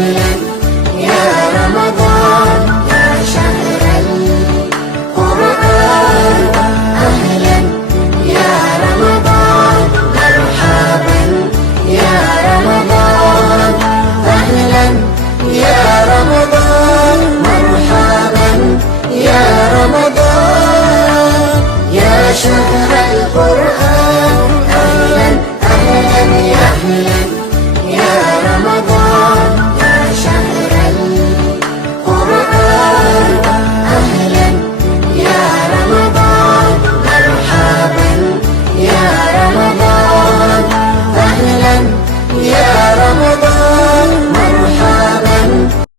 أهلا يا رمضان يا شهر القرآن. أهلا يا رمضان مرحبا يا رمضان. أهلا يا رمضان مرحبا يا رمضان يا شهر القرآن. أهلا أهلا يا أهلا